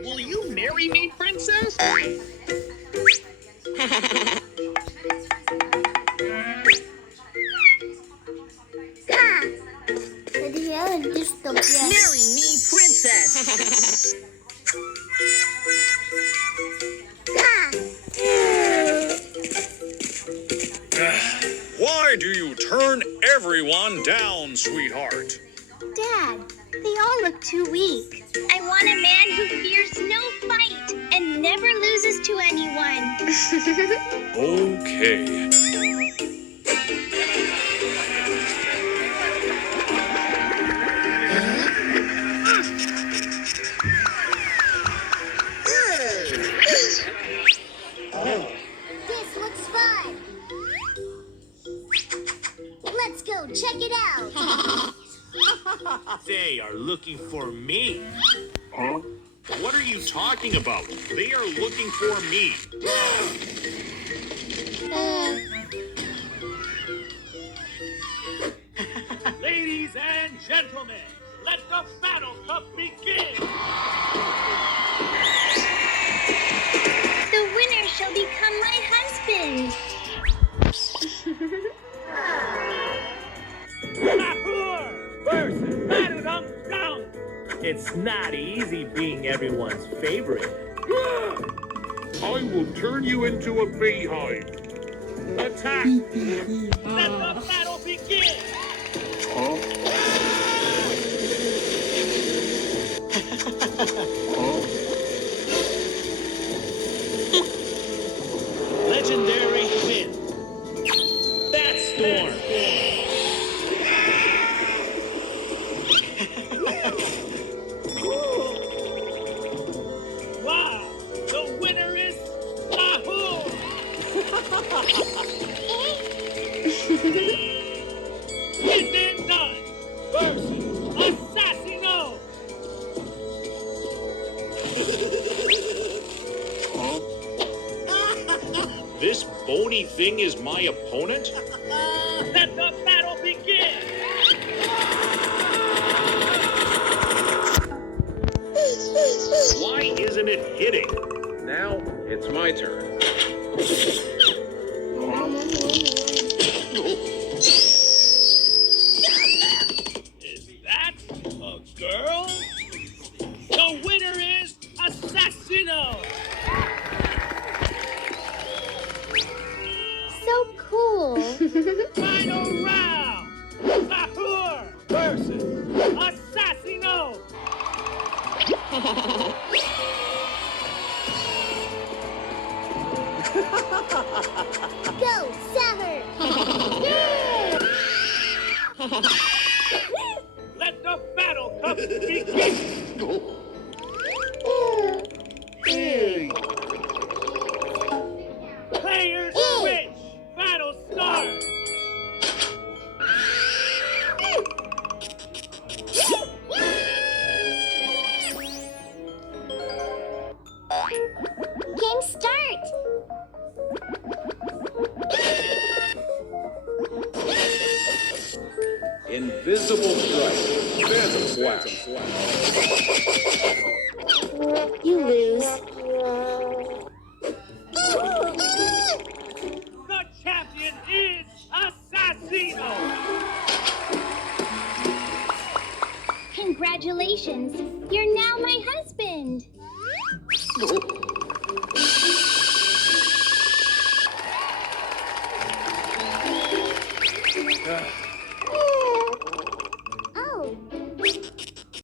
Will you marry me, princess? Marry me, princess. Why do you turn everyone down, sweetheart? Dad, they all look too weak. I want a man who fears no fight and never loses to anyone. Okay. This looks fun. Let's go check it out. They are looking for me. Huh? What are you talking about? They are looking for me. Ladies and gentlemen, let the battle cup begin. The winner shall become my husband. Versus Battle. It's not easy being everyone's favorite. I will turn you into a beehive. Attack! Let the battle begin! Huh? Huh? Legendary Finn. That storm. Wow! The winner is Yahoo! Hitman None versus Assassino! Huh? This bony thing is my opponent? Let the battle begin! Why isn't it hitting? Now it's my turn. Is that a girl? The winner is Assassino! So cool. Final round! Sahur versus Assassino! Go, Sahur. Let the battle cup begin! Players switch! Battle starts! Game start. Invisible strike. Phantom flash. You lose. The champion is Assassino! Congratulations. You're now my husband.